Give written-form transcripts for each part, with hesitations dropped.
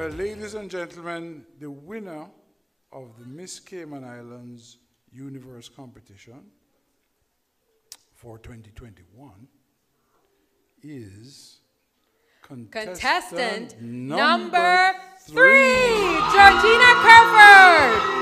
Well, ladies and gentlemen, the winner of the Miss Cayman Islands Universe competition for 2021 is contestant number 3, Georgina Kerford.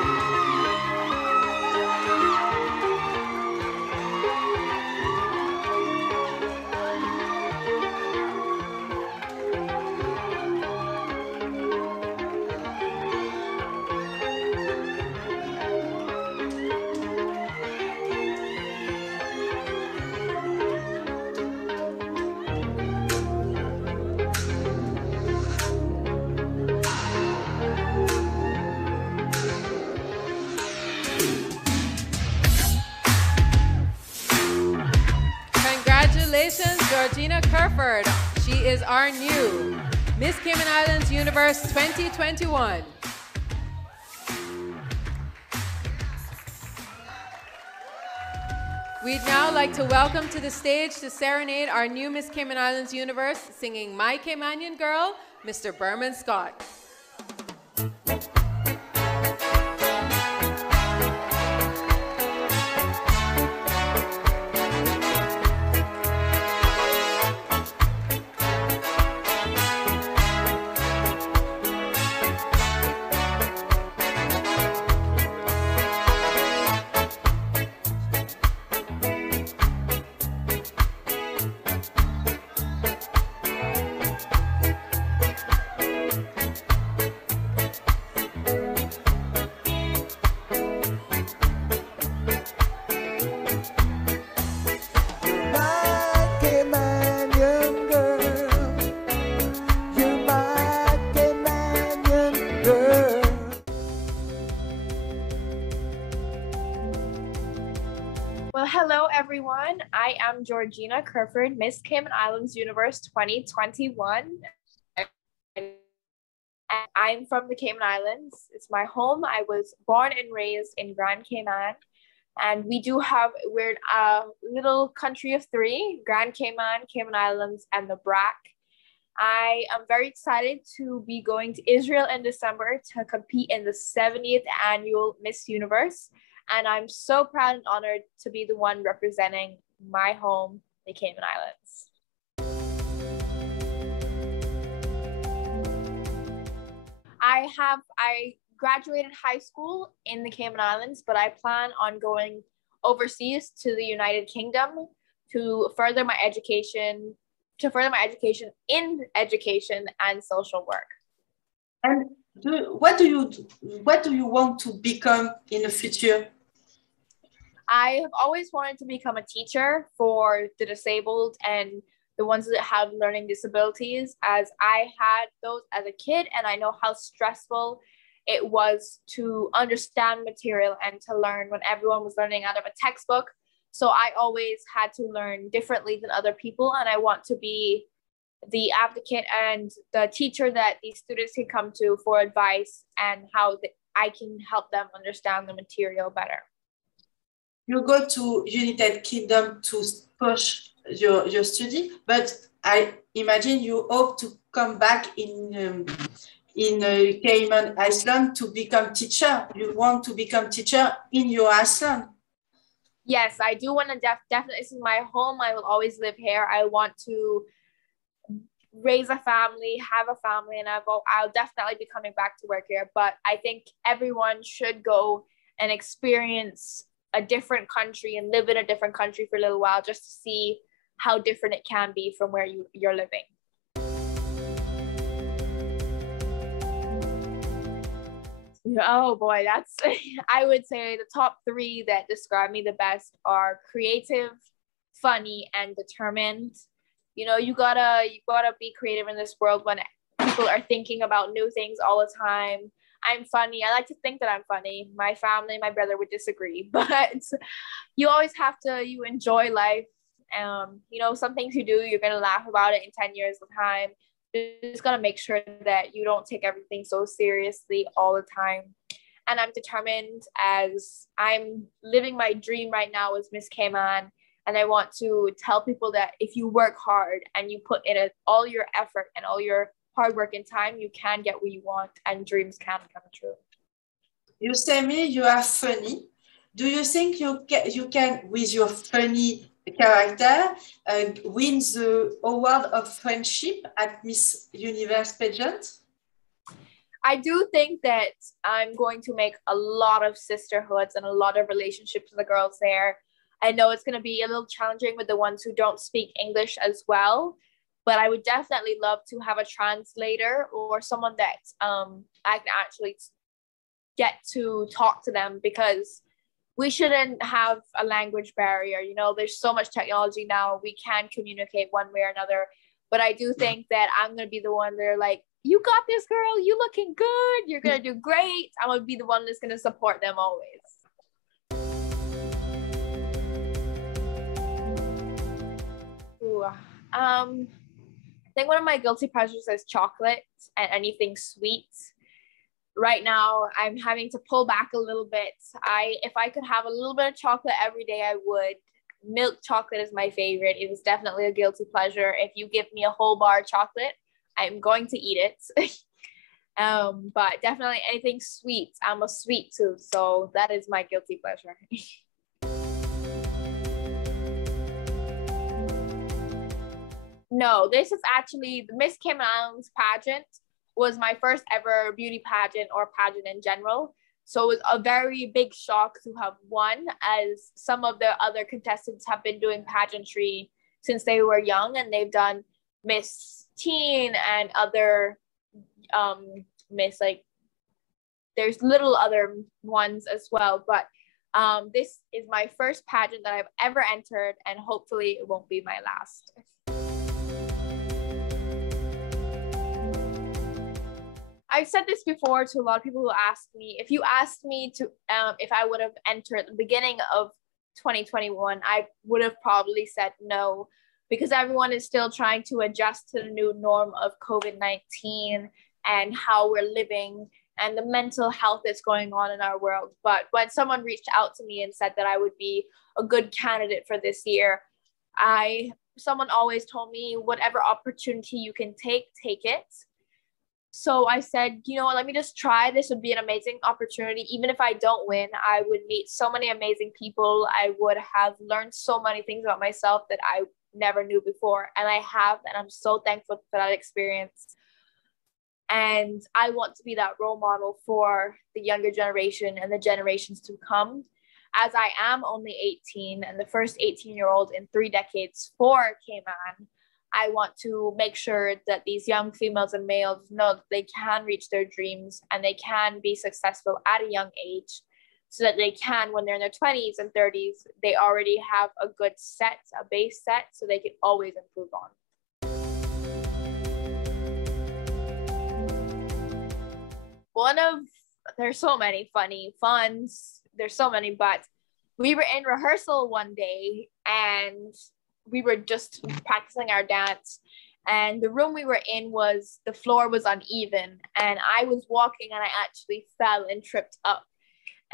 Congratulations, Georgina Kerford. She is our new Miss Cayman Islands Universe 2021. We'd now like to welcome to the stage to serenade our new Miss Cayman Islands Universe, singing My Caymanian Girl, Mr. Berman Scott. Well, hello everyone. I am Georgina Kerford, Miss Cayman Islands Universe 2021. And I'm from the Cayman Islands. It's my home. I was born and raised in Grand Cayman. And we're a little country of 3, Grand Cayman, Cayman Islands, and the BRAC. I am very excited to be going to Israel in December to compete in the 70th annual Miss Universe. And I'm so proud and honored to be the one representing my home, the Cayman Islands. I graduated high school in the Cayman Islands, but I plan on going overseas to the United Kingdom to further my education in education and social work. And what do you want to become in the future? I have always wanted to become a teacher for the disabled and the ones that have learning disabilities, as I had those as a kid, and I know how stressful it was to understand material and to learn when everyone was learning out of a textbook. So I always had to learn differently than other people, and I want to be the advocate and the teacher that these students can come to for advice and how I can help them understand the material better. You go to United Kingdom to push your study, but I imagine you hope to come back in Cayman Island to become teacher. You want to become teacher in your island? Yes, I do want to definitely. This is my home. I will always live here. I want to raise a family, have a family, and I'll definitely be coming back to work here. But I think everyone should go and experience a different country and live in a different country for a little while, just to see how different it can be from where you're living. Oh boy, that's I would say the top 3 that describe me the best are creative, funny, and determined. You know, you gotta be creative in this world when people are thinking about new things all the time. I'm funny. I like to think that I'm funny. My family, my brother would disagree, but you always have to, you enjoy life. You know, some things you do, you're going to laugh about it in 10 years of time. You just got to make sure that you don't take everything so seriously all the time. And I'm determined, as I'm living my dream right now as Miss Cayman. And I want to tell people that if you work hard and you put in all your effort and all your hard work and time, you can get what you want and dreams can come true. You say me you are funny. Do you think you can with your funny character win the award of friendship at Miss Universe pageant? I do think that I'm going to make a lot of sisterhoods and a lot of relationships with the girls there. I know it's going to be a little challenging with the ones who don't speak English as well, but I would definitely love to have a translator or someone that I can actually get to talk to them, because we shouldn't have a language barrier. You know, there's so much technology now, we can communicate one way or another. But I do think that I'm going to be the one that are like, you got this, girl, you looking good, you're going to do great. I'm going to be the one that's going to support them always. Ooh, I think one of my guilty pleasures is chocolate and anything sweet. Right now, I'm having to pull back a little bit. If I could have a little bit of chocolate every day, I would. Milk chocolate is my favorite. It is definitely a guilty pleasure. If you give me a whole bar of chocolate, I'm going to eat it. But definitely anything sweet. I'm a sweet tooth, so that is my guilty pleasure. No, this is actually the Miss Cayman Islands pageant was my first ever beauty pageant or pageant in general. So it was a very big shock to have won, as some of the other contestants have been doing pageantry since they were young, and they've done Miss Teen and other Miss, like there's little other ones as well. But this is my first pageant that I've ever entered, and hopefully it won't be my last. I've said this before to a lot of people who ask me, if you asked me to, if I would have entered at the beginning of 2021, I would have probably said no, because everyone is still trying to adjust to the new norm of COVID-19 and how we're living and the mental health that's going on in our world. But when someone reached out to me and said that I would be a good candidate for this year, someone always told me, whatever opportunity you can take it. So I said, you know what, let me just try. This would be an amazing opportunity. Even if I don't win, I would meet so many amazing people. I would have learned so many things about myself that I never knew before. And I have, and I'm so thankful for that experience. And I want to be that role model for the younger generation and the generations to come. As I am only 18 and the first 18-year-old in 3 decades for Cayman, I want to make sure that these young females and males know that they can reach their dreams and they can be successful at a young age, so that they can, when they're in their 20s and 30s, they already have a good set, a base set, so they can always improve on. There's so many funny funs, there's so many, but we were in rehearsal one day and we were just practicing our dance, and the room we were in the floor was uneven, and I was walking and I actually fell and tripped up.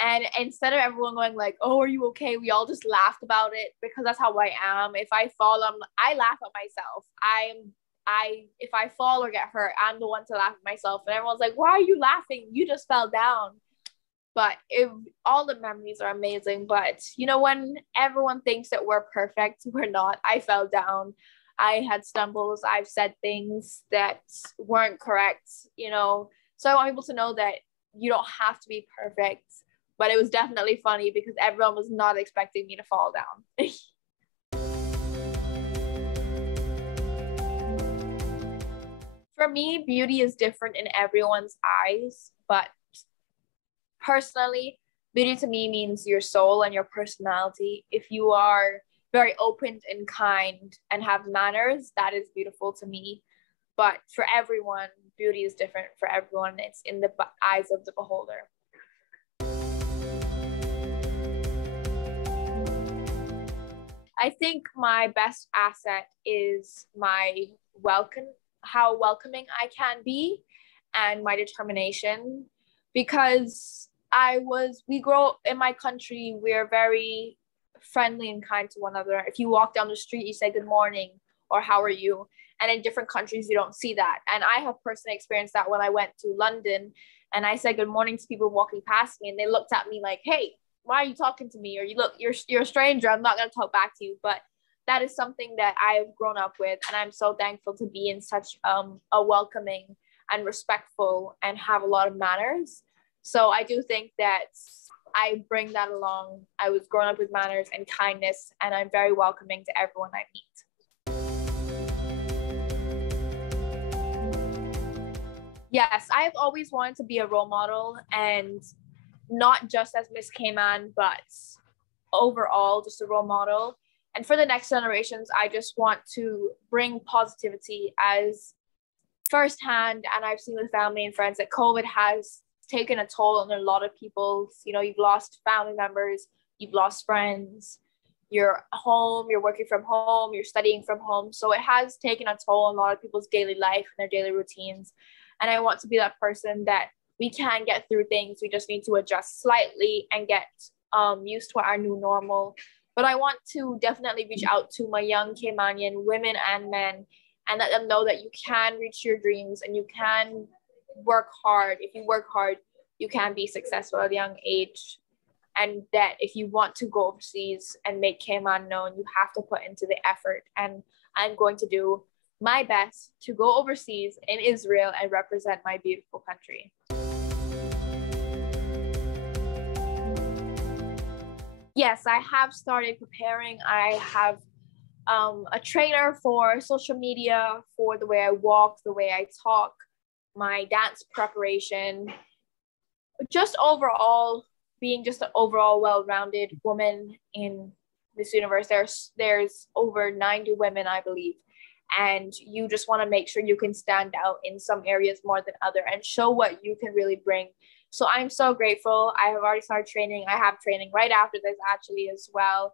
And instead of everyone going like, oh, are you okay? We all just laughed about it, because that's how I am. If I fall, I laugh at myself. If I fall or get hurt, I'm the one to laugh at myself. And everyone's like, why are you laughing? You just fell down. But all the memories are amazing. But, you know, when everyone thinks that we're perfect, we're not. I fell down. I had stumbles. I've said things that weren't correct, you know. So I want people to know that you don't have to be perfect. But it was definitely funny because everyone was not expecting me to fall down. For me, beauty is different in everyone's eyes, but personally, beauty to me means your soul and your personality. If you are very open and kind and have manners, that is beautiful to me. But for everyone, beauty is different for everyone. It's in the eyes of the beholder. I think my best asset is my how welcoming I can be, and my determination, because we grow up in my country, we're very friendly and kind to one another. If you walk down the street, you say good morning or how are you, And in different countries, you don't see that. And I have personally experienced that when I went to London and I said good morning to people walking past me, and they looked at me like, hey, why are you talking to me? Or you're a stranger. I'm not going to talk back to you. But that is something that I've grown up with. And I'm so thankful to be in such a welcoming and respectful and have a lot of manners. So I do think that I bring that along. I was grown up with manners and kindness, and I'm very welcoming to everyone I meet. Yes, I've always wanted to be a role model, and not just as Miss Cayman, but overall just a role model. And for the next generations, I just want to bring positivity as firsthand, and I've seen with family and friends that COVID has taken a toll on a lot of people. You know, you've lost family members, you've lost friends, you're home, you're working from home, you're studying from home. So it has taken a toll on a lot of people's daily life and their daily routines. And I want to be that person that we can get through things. We just need to adjust slightly and get used to our new normal. But I want to definitely reach out to my young Caymanian women and men and let them know that you can reach your dreams and you can work hard. If you work hard, you can be successful at a young age. And that if you want to go overseas and make Cayman known, you have to put into the effort. And I'm going to do my best to go overseas in Israel and represent my beautiful country. Yes, I have started preparing. I have a trainer for social media, for the way I walk, the way I talk, my dance preparation, just overall being just an overall well-rounded woman in this universe. There's over 90 women, I believe. And you just want to make sure you can stand out in some areas more than other and show what you can really bring. So I'm so grateful. I have already started training. I have training right after this actually as well.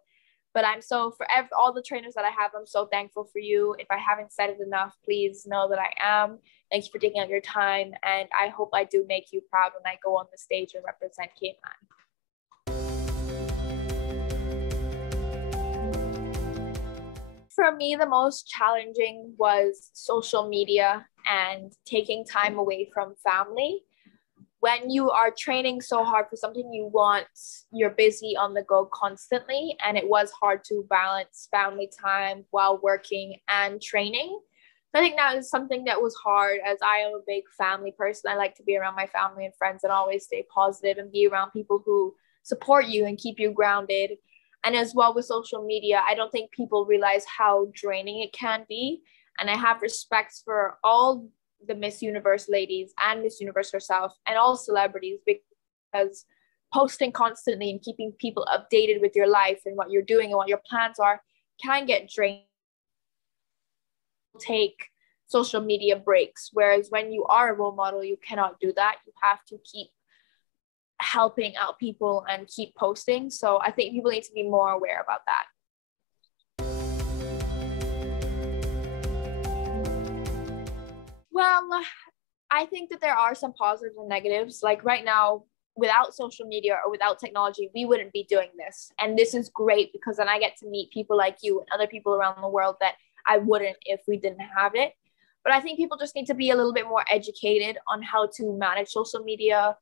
But I'm so, for all the trainers that I have, I'm so thankful for you. If I haven't said it enough, please know that I am. Thank you for taking out your time. And I hope I do make you proud when I go on the stage and represent Cayman. For me, the most challenging was social media and taking time away from family. When you are training so hard for something you want, you're busy on the go constantly, and it was hard to balance family time while working and training. So I think that is something that was hard, as I am a big family person. I like to be around my family and friends and always stay positive and be around people who support you and keep you grounded. And as well with social media, I don't think people realize how draining it can be. And I have respect for all the Miss Universe ladies and Miss Universe herself and all celebrities, because posting constantly and keeping people updated with your life and what you're doing and what your plans are can get draining. Take social media breaks, whereas when you are a role model, you cannot do that. You have to keep helping out people and keep posting. So I think people need to be more aware about that. Well, I think that there are some positives and negatives. Like right now, without social media or without technology, we wouldn't be doing this. And this is great because then I get to meet people like you and other people around the world that I wouldn't if we didn't have it. But I think people just need to be a little bit more educated on how to manage social media.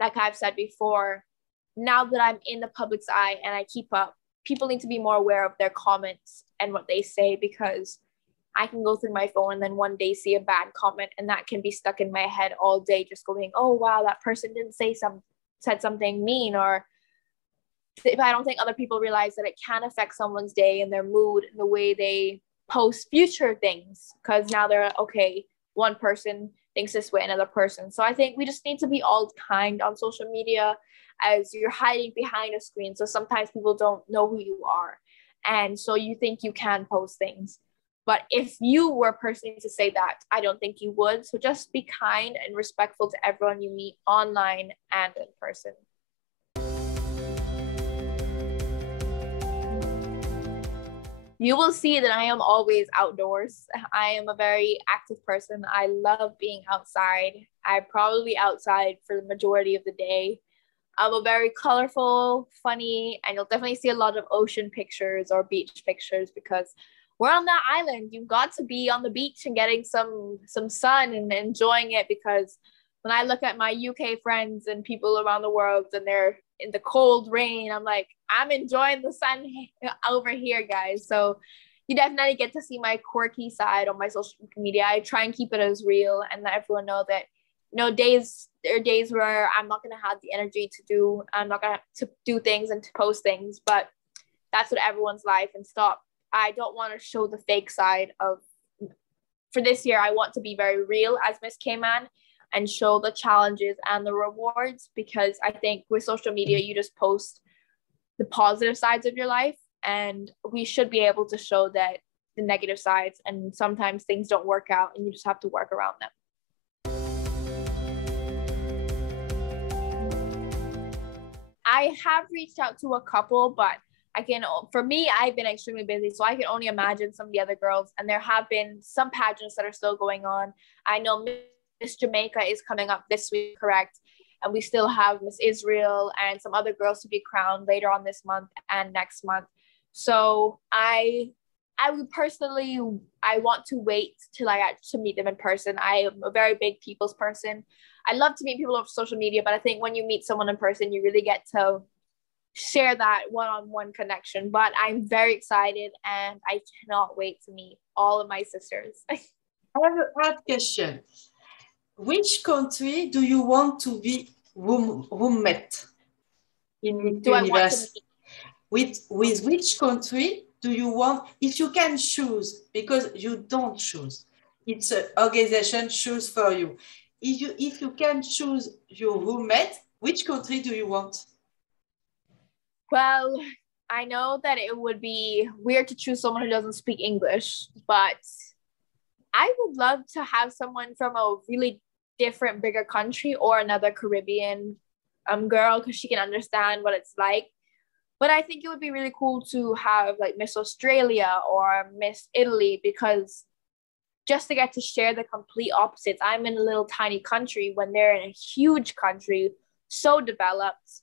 Like I've said before, now that I'm in the public's eye and I keep up, people need to be more aware of their comments and what they say, because I can go through my phone and then one day see a bad comment and that can be stuck in my head all day, just going, oh, wow, that person didn't said something mean. Or if I don't think other people realize that it can affect someone's day and their mood and the way they post future things, because now they're okay, one person thinks this way, another person. So I think we just need to be all kind on social media, as you're hiding behind a screen. So sometimes people don't know who you are. And so you think you can post things. But if you were personally to say that, I don't think you would. So just be kind and respectful to everyone you meet online and in person. You will see that I am always outdoors. I am a very active person. I love being outside. I'm probably outside for the majority of the day. I'm a very colorful, funny, and you'll definitely see a lot of ocean pictures or beach pictures, because we're on that island. You've got to be on the beach and getting some sun and enjoying it, because when I look at my UK friends and people around the world and they're in the cold rain, I'm like, I'm enjoying the sun over here, guys. So you definitely get to see my quirky side on my social media. I try and keep it as real and let everyone know that, there are days where I'm not going to have the energy I'm not going to do things and to post things, but that's what everyone's life. And I don't want to show the fake side for this year. I want to be very real as Miss Cayman and show the challenges and the rewards, because I think with social media, you just post the positive sides of your life, and we should be able to show that the negative sides, and sometimes things don't work out and you just have to work around them. I have reached out to a couple, but for me, I've been extremely busy, so I can only imagine some of the other girls. And there have been some pageants that are still going on. I know Miss Jamaica is coming up this week, correct? And we still have Miss Israel and some other girls to be crowned later on this month and next month. So I would personally, I want to wait till I get to meet them in person. I am a very big people's person. I love to meet people over social media, but I think when you meet someone in person, you really get to share that one-on-one connection. But I'm very excited and I cannot wait to meet all of my sisters. I have a hard question. Which country do you want to be roommate in Do I want to universe? meet? With which country do you want, if you can choose, because you don't choose, it's an organization choose for you. If you can choose your roommate, which country do you want? Well, I know that it would be weird to choose someone who doesn't speak English, but I would love to have someone from a really different, bigger country, or another Caribbean girl, because she can understand what it's like. But I think it would be really cool to have like Miss Australia or Miss Italy, because just to get to share the complete opposites. I'm in a little tiny country when they're in a huge country, so developed.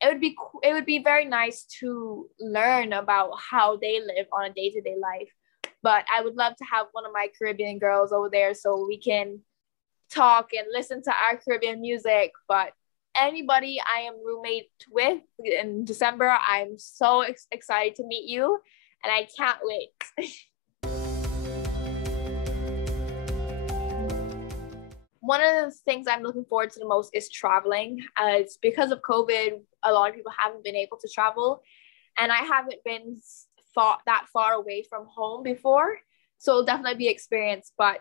It would be very nice to learn about how they live on a day-to-day life. But I would love to have one of my Caribbean girls over there so we can talk and listen to our Caribbean music. But anybody I am roommate with in December, I'm so excited to meet you, and I can't wait. One of the things I'm looking forward to the most is traveling. As because of COVID, a lot of people haven't been able to travel, and I haven't been that far away from home before, so it'll definitely be experience. But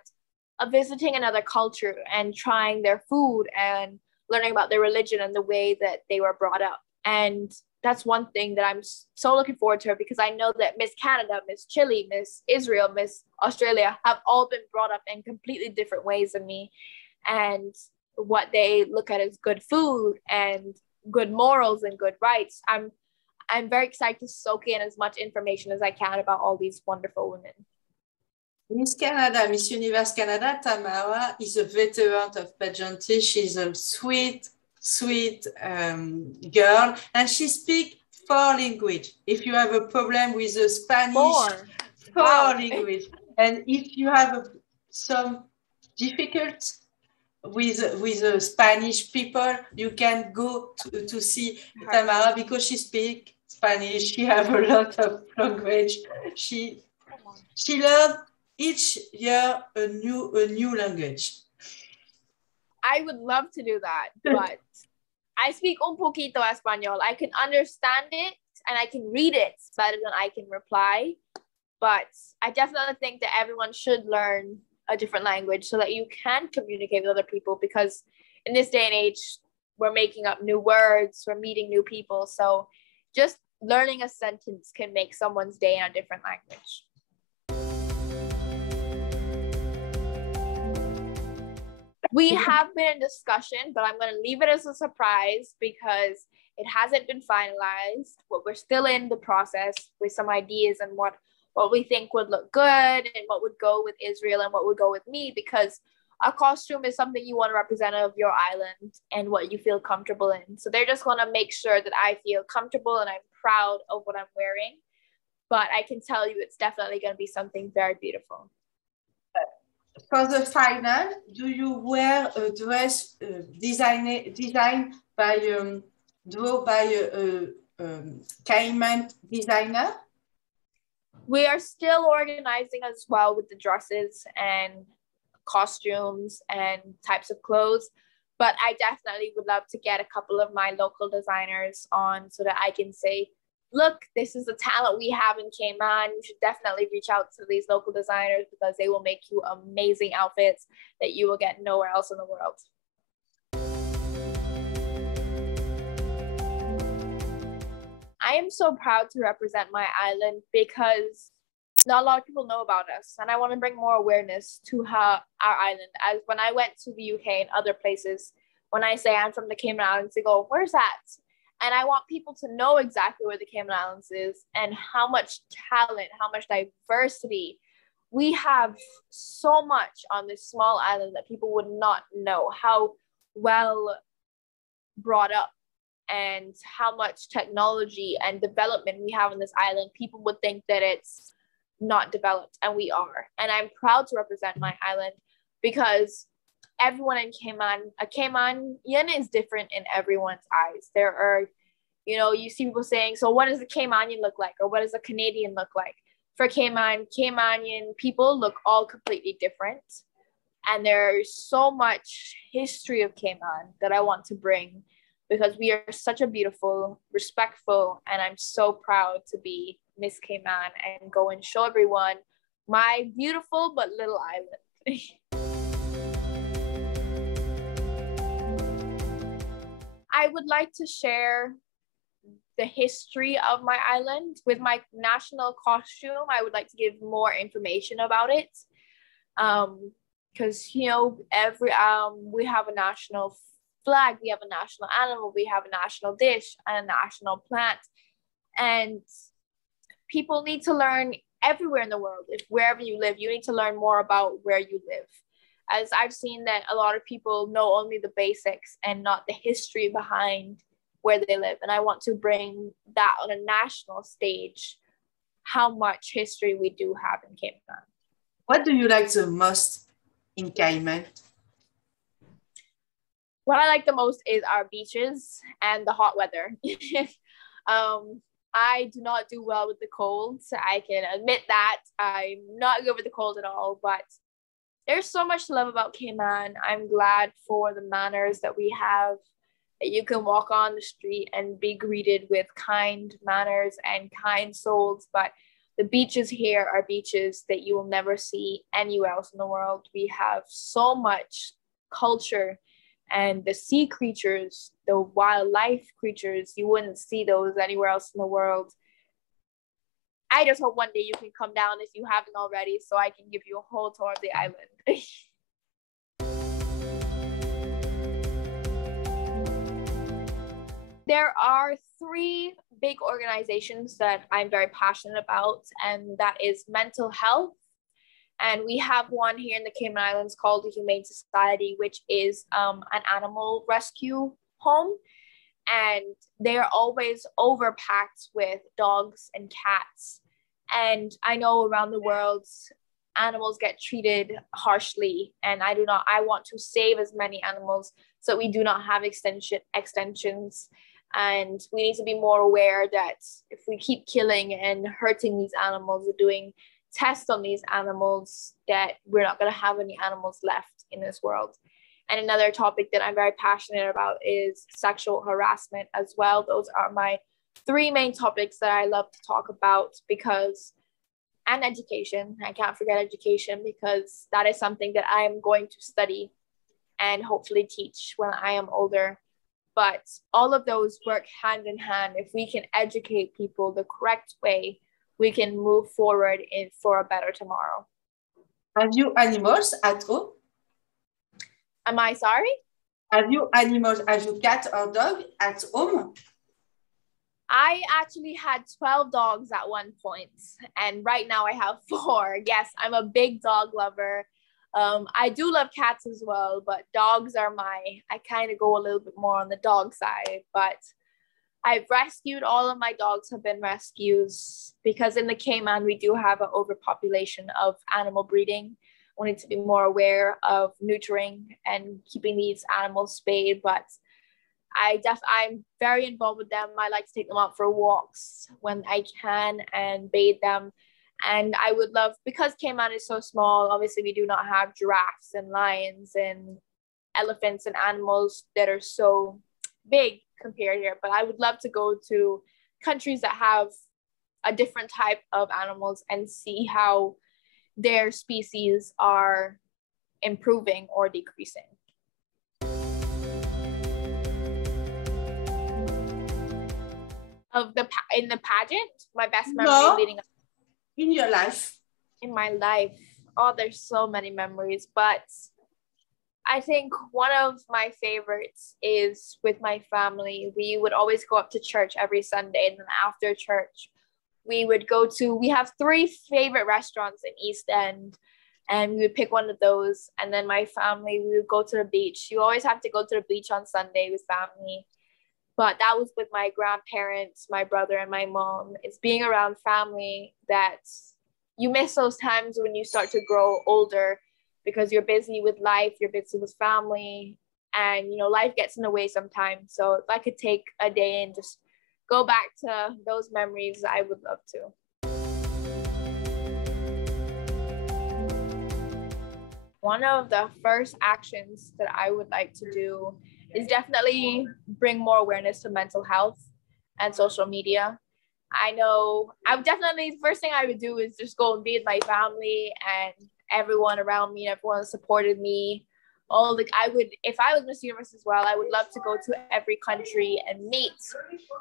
visiting another culture and trying their food and learning about their religion and the way that they were brought up, and that's one thing that I'm so looking forward to, because I know that Miss Canada, Miss Chile, Miss Israel, Miss Australia have all been brought up in completely different ways than me, and what they look at as good food and good morals and good rights. I'm very excited to soak in as much information as I can about all these wonderful women. Miss Canada, Miss Universe Canada, Tamara is a veteran of pageantry. She's a sweet girl, and she speaks 4 languages. If you have a problem with the Spanish, 4 language, and if you have some difficult with the Spanish people, you can go to see Tamara, because she speaks Spanish. She has a lot of language. She learns each year a new language. I would love to do that, but I speak un poquito español. I can understand it and I can read it better than I can reply. But I definitely think that everyone should learn a different language so that you can communicate with other people, because in this day and age, we're making up new words, we're meeting new people. So just learning a sentence can make someone's day in a different language. We have been in discussion, but I'm going to leave it as a surprise because it hasn't been finalized. But we're still in the process with some ideas and what we think would look good and what would go with Israel and what would go with me, because a costume is something you want to represent of your island and what you feel comfortable in. So they're just going to make sure that I feel comfortable and I'm proud of what I'm wearing. but I can tell you it's definitely going to be something very beautiful. For the final, do you wear a dress designed by drawn by a Cayman designer? We are still organizing as well with the dresses and costumes and types of clothes, but I definitely would love to get a couple of my local designers on so that I can say, look, this is the talent we have in Cayman. You should definitely reach out to these local designers because they will make you amazing outfits that you will get nowhere else in the world. I am so proud to represent my island because not a lot of people know about us, and I want to bring more awareness to our island. As when I went to the UK and other places, when I say I'm from the Cayman Islands, they go, where's that? And I want people to know exactly where the Cayman Islands is and how much talent, how much diversity. We have so much on this small island that people would not know how well brought up and how much technology and development we have on this island. People would think that it's not developed, and we are. And I'm proud to represent my island because everyone in Cayman, a Caymanian is different in everyone's eyes. There are, you see people saying, so what does a Caymanian look like? Or what does a Canadian look like? For Caymanian people look all completely different. And there's so much history of Cayman that I want to bring because we are such a beautiful, respectful, and I'm so proud to be Miss Cayman and go and show everyone my beautiful but little island. I would like to share the history of my island with my national costume. I would like to give more information about it. Because, we have a national flag, we have a national animal, we have a national dish and a national plant. And people need to learn everywhere in the world. If wherever you live, you need to learn more about where you live. As I've seen that a lot of people know only the basics and not the history behind where they live. And I want to bring that on a national stage, how much history we do have in Cayman. What do you like the most in Cayman? What I like the most is our beaches and the hot weather. I do not do well with the cold. So I can admit that. I'm not good with the cold at all, but there's so much to love about Cayman. I'm glad for the manners that we have, that you can walk on the street and be greeted with kind manners and kind souls. But the beaches here are beaches that you will never see anywhere else in the world. We have so much culture, and the sea creatures, the wildlife creatures, you wouldn't see those anywhere else in the world. I just hope one day you can come down if you haven't already, so I can give you a whole tour of the island. There are 3 big organizations that I'm very passionate about, and that is mental health. And we have one here in the Cayman Islands called the Humane Society, which is an animal rescue home. And they are always overpacked with dogs and cats. And I know around the world, animals get treated harshly. And I want to save as many animals so we do not have extensions. And we need to be more aware that if we keep killing and hurting these animals or doing tests on these animals, that we're not going to have any animals left in this world. And another topic that I'm very passionate about is sexual harassment as well. Those are my 3 main topics that I love to talk about and education. I can't forget education because that is something that I am going to study and hopefully teach when I am older. But all of those work hand in hand. If we can educate people the correct way, we can move forward for a better tomorrow. Have you animals at home? Am I sorry? Have you animals? Have you cat or dog at home? I actually had 12 dogs at one point, and right now I have 4. Yes, I'm a big dog lover. I do love cats as well, but dogs are I kind of go a little bit more on the dog side. But I've rescued, all of my dogs have been rescues, because in the Cayman, we do have an overpopulation of animal breeding. We need to be more aware of neutering and keeping these animals spayed, but I'm very involved with them. I like to take them out for walks when I can and bathe them. And I would love, because Cayman is so small, obviously we do not have giraffes and lions and elephants and animals that are so big compared here, but I would love to go to countries that have a different type of animals and see how their species are improving or decreasing. In the pageant, my best memory leading up in your life. In my life, oh, there's so many memories, but I think one of my favorites is with my family. We would always go up to church every Sunday, and then after church, we have 3 favorite restaurants in East End, and we would pick one of those. And then my family, we would go to the beach. You always have to go to the beach on Sunday with family. But that was with my grandparents, my brother, and my mom. It's being around family that you miss those times when you start to grow older, because you're busy with life, you're busy with family, and life gets in the way sometimes. So if I could take a day and just go back to those memories, I would love to. One of the first actions that I would like to do is definitely bring more awareness to mental health and social media. I know the first thing I would do is just go and be with my family and everyone around me, and everyone supported me. If I was Miss Universe as well, I would love to go to every country and meet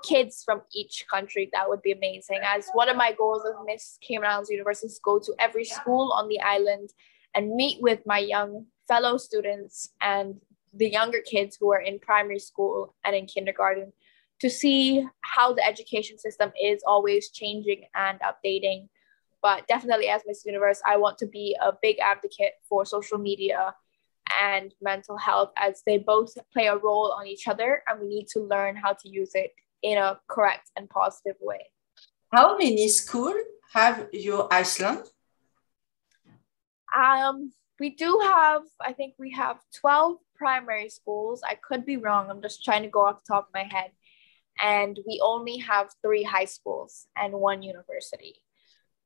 kids from each country. That would be amazing. As one of my goals of Miss Cayman Islands Universe is go to every school on the island and meet with my young fellow students and the younger kids who are in primary school and in kindergarten, to see how the education system is always changing and updating. But definitely as Miss Universe, I want to be a big advocate for social media and mental health, as they both play a role on each other, and we need to learn how to use it in a correct and positive way. How many schools have your Iceland? We do have, I think we have 12 primary schools. I could be wrong. I'm just trying to go off the top of my head. And we only have 3 high schools and 1 university.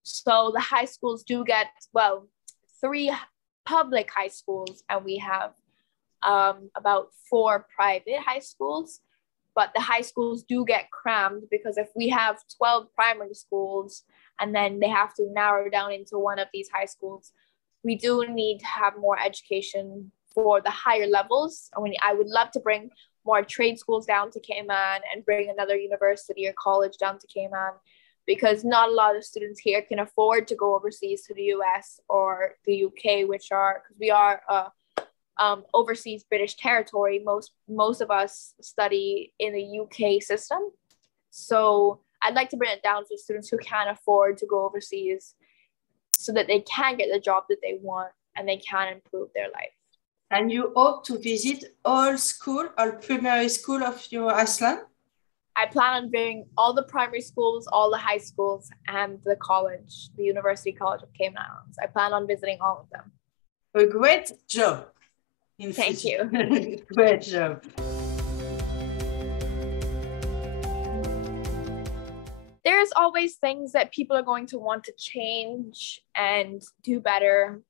So the high schools do get, 3 public high schools, and we have about 4 private high schools. But the high schools do get crammed, because if we have 12 primary schools and then they have to narrow down into one of these high schools, we do need to have more education for the higher levels. I would love to bring more trade schools down to Cayman and bring another university or college down to Cayman, because not a lot of students here can afford to go overseas to the US or the UK, because we are overseas British territory. Most of us study in the UK system. So I'd like to bring it down to students who can't afford to go overseas, so that they can get the job that they want and they can improve their life. And you hope to visit all primary school of your Iceland? I plan on visiting all the primary schools, all the high schools, and the college, the University College of Cayman Islands. I plan on visiting all of them. A great job. Thank you. Great job. There's always things that people are going to want to change and do better.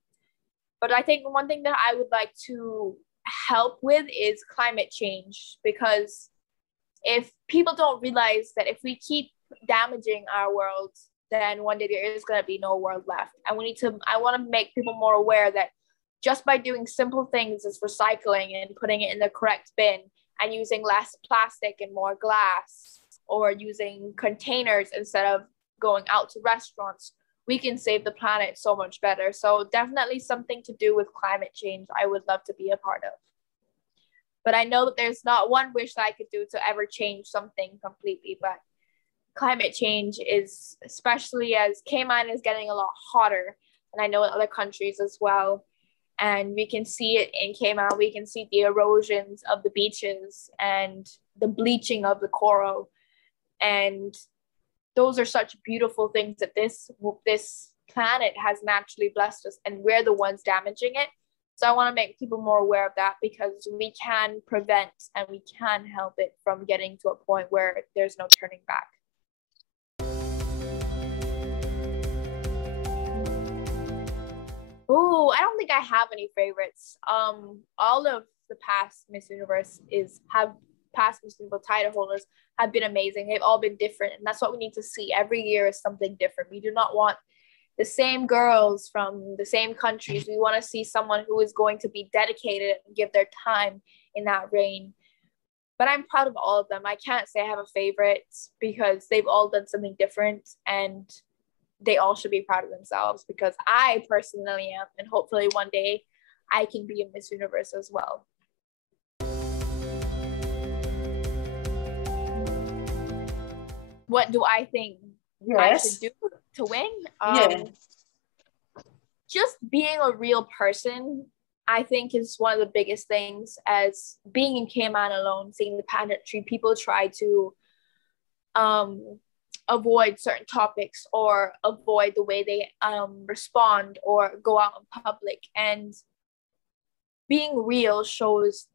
But I think one thing that I would like to help with is climate change, because if people don't realize that if we keep damaging our world, then one day there is going to be no world left. And I want to make people more aware that just by doing simple things as recycling and putting it in the correct bin and using less plastic and more glass, or using containers instead of going out to restaurants, we can save the planet so much better. So definitely something to do with climate change I would love to be a part of. But I know that there's not one wish that I could do to ever change something completely, but climate change is, especially as Cayman is getting a lot hotter, and I know in other countries as well, and we can see it in Cayman. We can see the erosions of the beaches and the bleaching of the coral. And those are such beautiful things that this planet has naturally blessed us, and we're the ones damaging it. So I want to make people more aware of that, because we can prevent and we can help it from getting to a point where there's no turning back. Oh, I don't think I have any favorites. All of the past Miss Universe title holders have been amazing. They've all been different, and that's what we need to see. Every year is something different. We do not want the same girls from the same countries. We want to see someone who is going to be dedicated and give their time in that reign. But I'm proud of all of them. I can't say I have a favorite, because they've all done something different, and they all should be proud of themselves, because I personally am, and hopefully one day I can be a Miss Universe as well. What do I think I should do to win? Just being a real person, I think, is one of the biggest things. As being in Cayman alone, seeing the pageantry, people try to avoid certain topics or avoid the way they respond or go out in public. And being real shows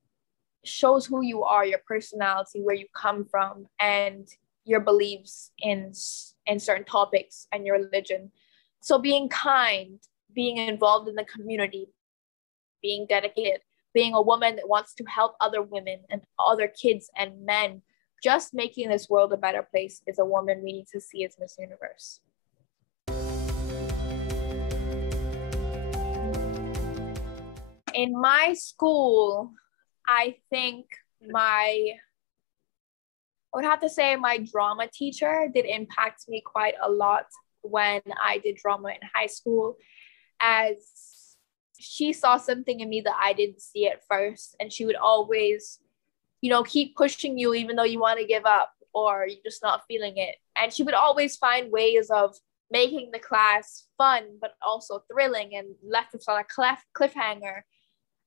who you are, your personality, where you come from, and your beliefs in certain topics and your religion. So being kind, being involved in the community, being dedicated, being a woman that wants to help other women and other kids and men, just making this world a better place, is a woman we need to see as Miss Universe. In my school, I think I would have to say my drama teacher did impact me quite a lot when I did drama in high school, as she saw something in me that I didn't see at first, and she would always, keep pushing you even though you want to give up or you're just not feeling it. And she would always find ways of making the class fun but also thrilling, and left us on a cliffhanger.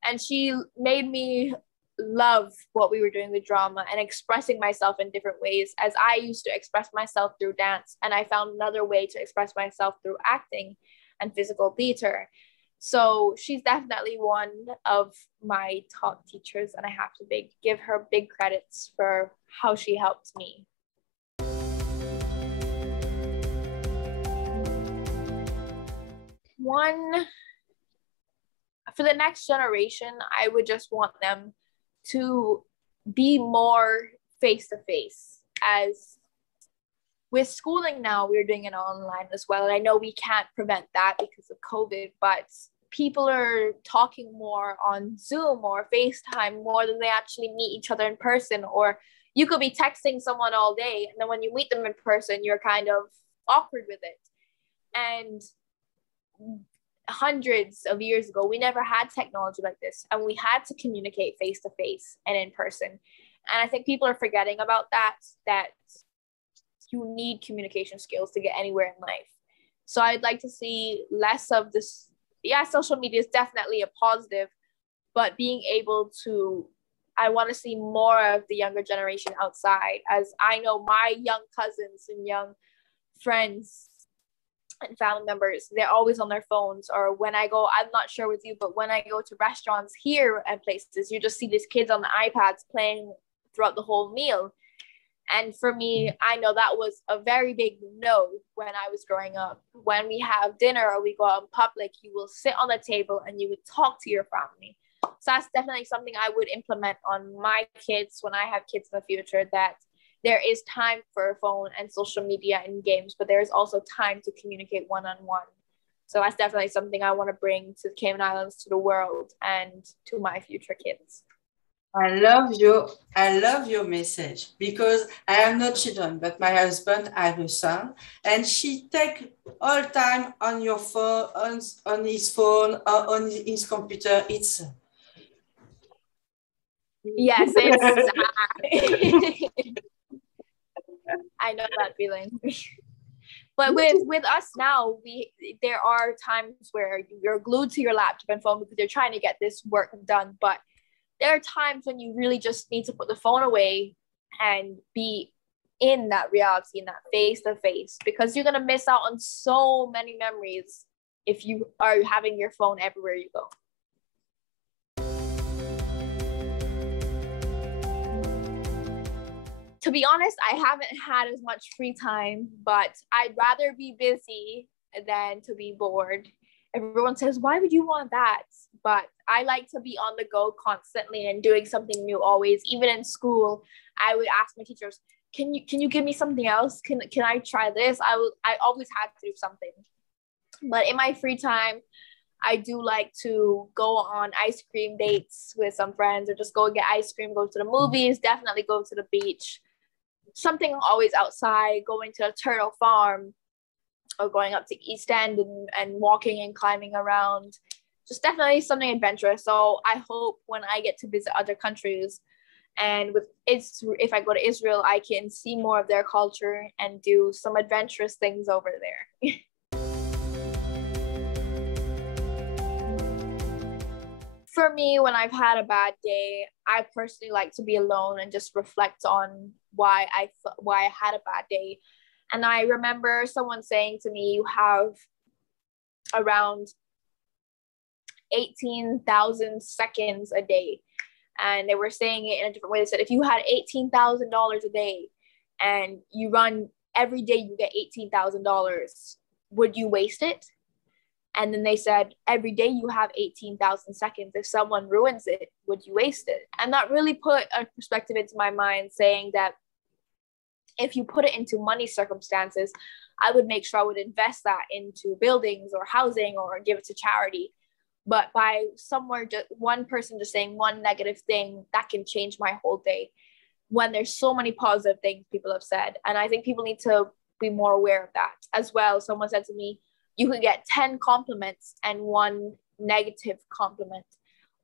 And she made me love what we were doing with drama and expressing myself in different ways, as I used to express myself through dance, and I found another way to express myself through acting and physical theater. So she's definitely one of my top teachers, and I have to give her big credits for how she helped me. For the next generation, I would just want them to be more face-to-face. As with schooling now, we're doing it online as well. And I know we can't prevent that because of COVID, but people are talking more on Zoom or FaceTime more than they actually meet each other in person. Or you could be texting someone all day, and then when you meet them in person, you're kind of awkward with it. And hundreds of years ago, we never had technology like this, and we had to communicate face to face and in person. And I think people are forgetting about that you need communication skills to get anywhere in life. So I'd like to see less of this. Yeah, social media is definitely a positive, but being able to, I want to see more of the younger generation outside, as I know my young cousins and young friends and family members, they're always on their phones. Or when I go, I'm not sure with you, but when I go to restaurants here and places, you just see these kids on the iPads playing throughout the whole meal. And for me, I know that was a very big no when I was growing up. When we have dinner or we go out in public, you will sit on the table and you would talk to your family. So that's definitely something I would implement on my kids when I have kids in the future, that there is time for a phone and social media and games, but there is also time to communicate one-on-one. So that's definitely something I want to bring to the Cayman Islands, to the world, and to my future kids. I love your message, because I have no children, but my husband has a son, and she take all time on your phone, on his phone or on his computer. It's yes, it's I know that feeling. But with us now, there are times where you're glued to your laptop and phone because you're trying to get this work done. But there are times when you really just need to put the phone away and be in that reality, in that face to face, because you're gonna miss out on so many memories if you are having your phone everywhere you go. To be honest, I haven't had as much free time, but I'd rather be busy than to be bored. Everyone says, why would you want that? But I like to be on the go constantly and doing something new always. Even in school, I would ask my teachers, can you give me something else? Can I try this? I always had to do something. But in my free time, I do like to go on ice cream dates with some friends, or just go get ice cream, go to the movies, definitely go to the beach. Something always outside, going to a turtle farm, or going up to East End and walking and climbing around. Just definitely something adventurous. So I hope when I get to visit other countries, and if I go to Israel, I can see more of their culture and do some adventurous things over there. For me, when I've had a bad day, I personally like to be alone and just reflect on why I had a bad day. And I remember someone saying to me, you have around 18,000 seconds a day. And they were saying it in a different way. They said, if you had $18,000 a day and you run every day, you get $18,000, would you waste it? And then they said, every day you have 18,000 seconds. If someone ruins it, would you waste it? And that really put a perspective into my mind, saying that if you put it into money circumstances, I would make sure I would invest that into buildings or housing or give it to charity. But by just one person just saying one negative thing, that can change my whole day, when there's so many positive things people have said. And I think people need to be more aware of that as well. Someone said to me, you could get 10 compliments and one negative compliment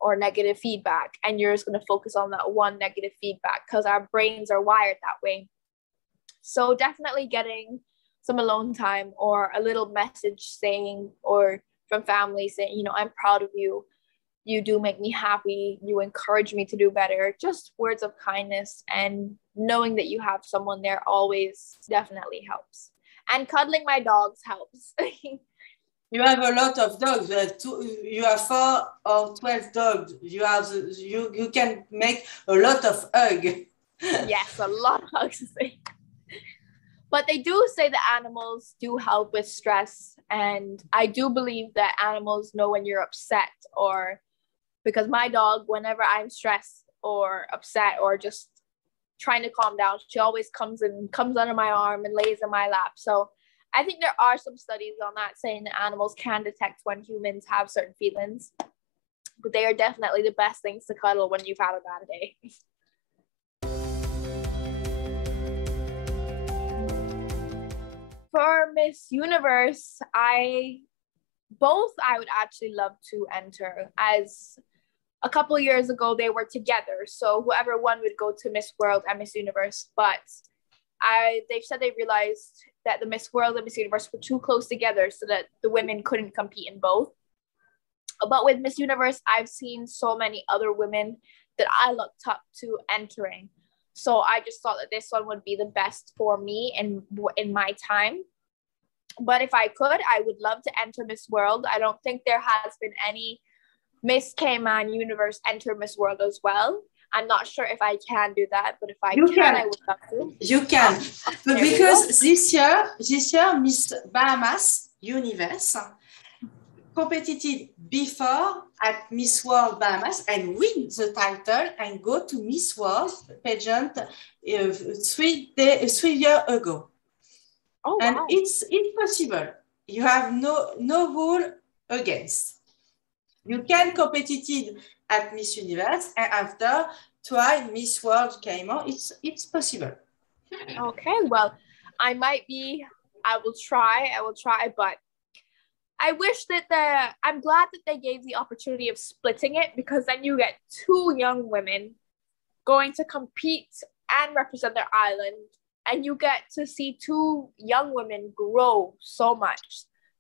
or negative feedback, and you're just going to focus on that one negative feedback because our brains are wired that way. So definitely getting some alone time, or a little message saying, or from family saying, I'm proud of you. You do make me happy. You encourage me to do better. Just words of kindness, and knowing that you have someone there always definitely helps. And cuddling my dogs helps. You have a lot of dogs. You have 4 or 12 dogs. You can make a lot of hugs. Yes, a lot of hugs. But they do say that animals do help with stress. And I do believe that animals know when you're upset, or because my dog, whenever I'm stressed or upset or just trying to calm down, she always comes under my arm and lays in my lap. So I think there are some studies on that saying that animals can detect when humans have certain feelings, but they are definitely the best things to cuddle when you've had a bad day. For Miss Universe, I would actually love to enter, as a couple of years ago they were together. So whoever won would go to Miss World and Miss Universe. But they've said they realized that the Miss World and Miss Universe were too close together, so that the women couldn't compete in both. But with Miss Universe, I've seen so many other women that I looked up to entering. So I just thought that this one would be the best for me in my time. But if I could, I would love to enter Miss World. I don't think there has been any Miss Cayman Universe enter Miss World as well. I'm not sure if I can do that, but if I can, I would love to. You can. But because this year, Miss Bahamas Universe competed before at Miss World Bahamas and win the title and go to Miss World pageant 3 years ago. Oh, and wow. it's possible. You have no rule against. You can compete at Miss Universe and after try Miss World Cayman. It's possible. Okay, well, I will try, but I wish that I'm glad that they gave the opportunity of splitting it, because then you get 2 young women going to compete and represent their island, and you get to see 2 young women grow so much.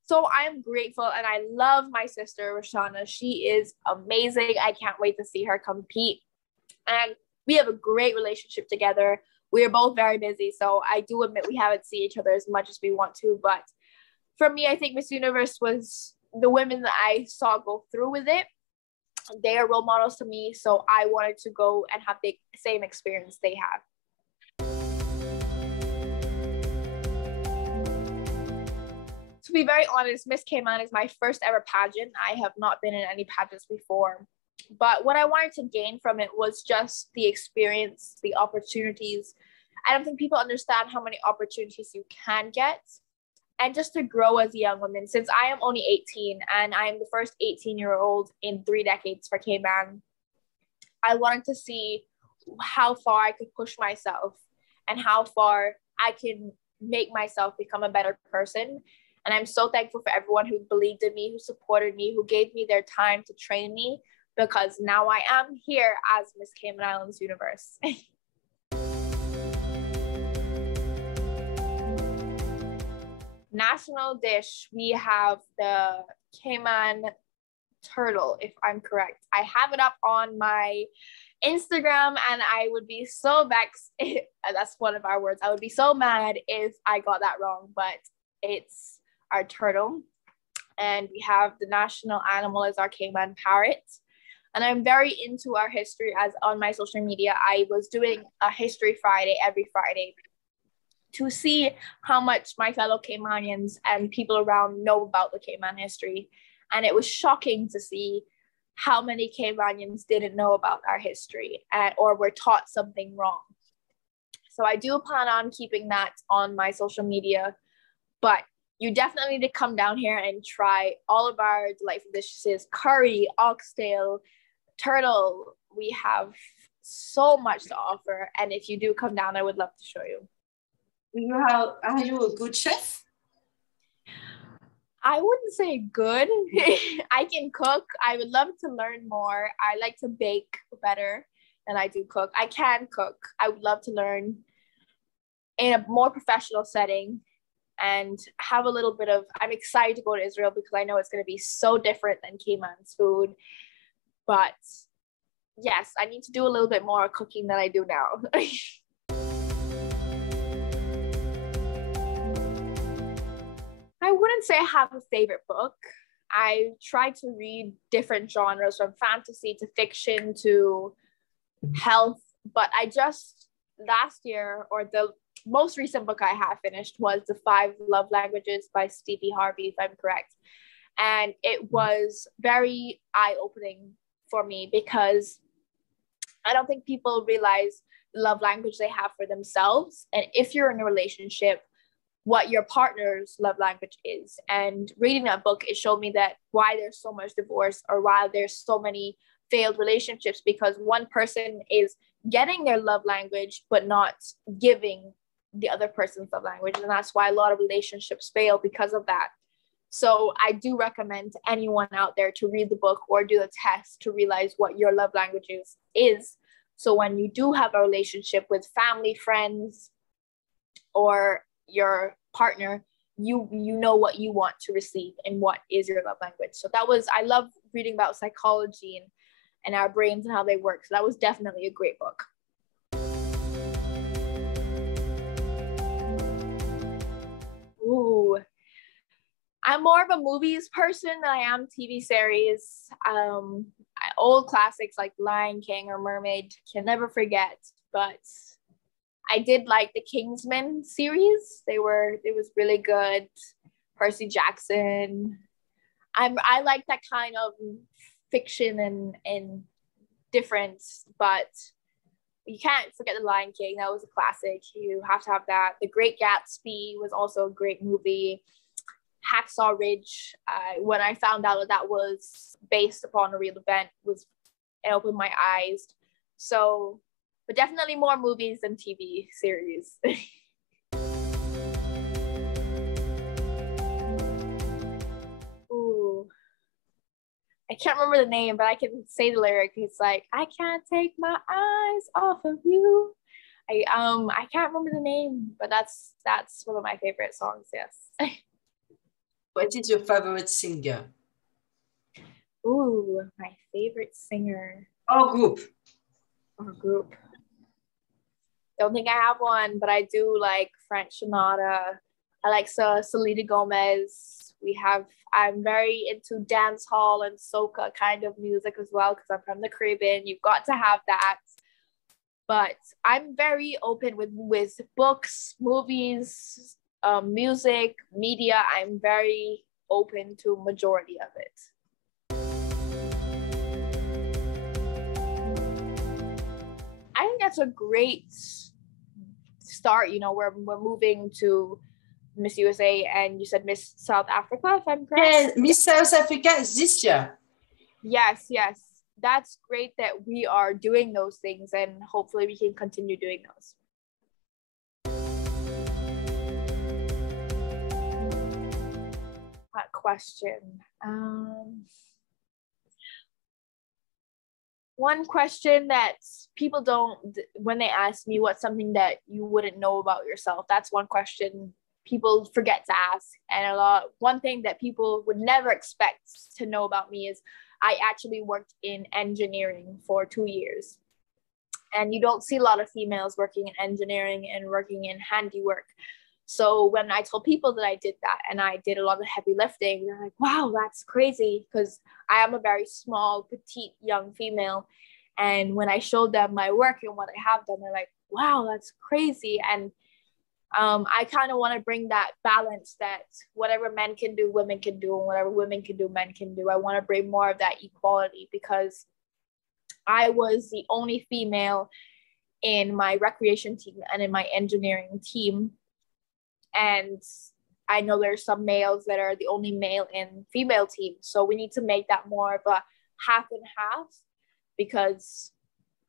So I'm grateful, and I love my sister, Roshana. She is amazing. I can't wait to see her compete. And we have a great relationship together. we are both very busy. So I do admit we haven't seen each other as much as we want to. But for me, I think Miss Universe was the women that I saw go through with it. They are role models to me. So I wanted to go and have the same experience they have. To be very honest, Miss Cayman is my first ever pageant. I have not been in any pageants before. But what I wanted to gain from it was just the experience, the opportunities. I don't think people understand how many opportunities you can get. And just to grow as a young woman, since I am only 18 and I am the first 18-year-old in 3 decades for Cayman, I wanted to see how far I could push myself and how far I can make myself become a better person. And I'm so thankful for everyone who believed in me, who supported me, who gave me their time to train me, because now I am here as Miss Cayman Islands Universe. National dish, we have the Cayman turtle, if I'm correct. I have it up on my Instagram and I would be so vexed. That's one of our words. I would be so mad if I got that wrong, but it's our turtle. And we have the national animal as our Cayman parrot. And I'm very into our history, as on my social media, I was doing a History Friday every Friday to see how much my fellow Caymanians and people around know about the Cayman history. And it was shocking to see how many Caymanians didn't know about our history or were taught something wrong. So I do plan on keeping that on my social media, but you definitely need to come down here and try all of our delightful dishes: curry, oxtail, turtle. We have so much to offer. And if you do come down, I would love to show you. Are you a good chef? I wouldn't say good. I can cook. I would love to learn more. I like to bake better than I do cook. I can cook. I would love to learn in a more professional setting and have a little bit of, I'm excited to go to Israel because I know it's going to be so different than Cayman's food. But yes, I need to do a little bit more cooking than I do now. I wouldn't say I have a favorite book. I try to read different genres, from fantasy to fiction to health, but I just last year, or the most recent book I have finished was The 5 Love Languages by Stevie Harvey, if I'm correct. And it was very eye-opening for me because I don't think people realize the love language they have for themselves. And if you're in a relationship, what your partner's love language is. And reading that book, it showed me that why there's so much divorce or why there's so many failed relationships, because one person is getting their love language but not giving the other person's love language. And that's why a lot of relationships fail, because of that. So I do recommend to anyone out there to read the book or do the test to realize what your love language is. So when you do have a relationship with family, friends, or your partner, you know what you want to receive and what is your love language. So that was, I love reading about psychology and our brains and how they work. So that was definitely a great book. Ooh, I'm more of a movies person than I am TV series. Old classics like Lion King or Mermaid can never forget, but I did like the Kingsman series. It was really good. Percy Jackson. I like that kind of fiction and difference, but you can't forget the Lion King. That was a classic. You have to have that. The Great Gatsby was also a great movie. Hacksaw Ridge, when I found out that was based upon a real event, it opened my eyes. So, but definitely more movies than TV series. Ooh, I can't remember the name, but I can say the lyric. It's like, I can't take my eyes off of you. I can't remember the name, but that's one of my favorite songs. Yes. What is your favorite singer? Ooh, my favorite singer. Or group? Or group. Don't think I have one, but I do like French Sonata. I like Selena Gomez. I'm very into dance hall and soca kind of music as well because I'm from the Caribbean. You've got to have that. But I'm very open with books, movies, music, media. I'm very open to majority of it. I think that's a great start. You know, we're moving to Miss USA, and you said Miss South Africa, if I'm correct. Yeah, Miss South Africa this year. Yes. That's great that we are doing those things, and hopefully we can continue doing those. That question. One question that people don't, when they ask me what's something that you wouldn't know about yourself, that's one question people forget to ask. And one thing that people would never expect to know about me is I actually worked in engineering for 2 years. And you don't see a lot of females working in engineering and working in handiwork. So when I told people that I did that and I did a lot of heavy lifting, they're like, wow, that's crazy, because I am a very small, petite, young female. And when I showed them my work and what I have done, they're like, wow, that's crazy. And I kind of want to bring that balance that whatever men can do, women can do, and whatever women can do, men can do. I want to bring more of that equality because I was the only female in my recreation team and in my engineering team. And I know there's some males that are the only male in female teams. So we need to make that more of a half and half, because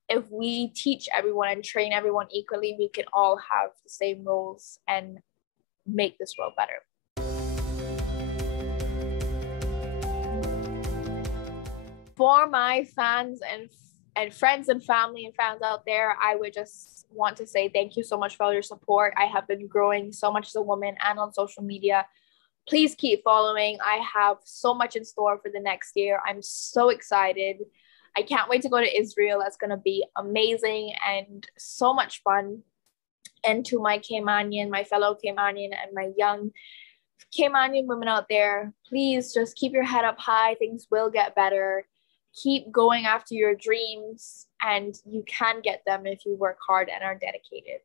if we teach everyone and train everyone equally, we can all have the same roles and make this world better. For my fans and friends and family and fans out there, I would just want to say thank you so much for all your support. I have been growing so much as a woman and on social media. Please keep following. I have so much in store for the next year. I'm so excited. I can't wait to go to Israel. That's going to be amazing and so much fun. And to my Caymanian, my fellow Caymanian, and my young Caymanian women out there, please just keep your head up high. Things will get better. Keep going after your dreams, and you can get them if you work hard and are dedicated.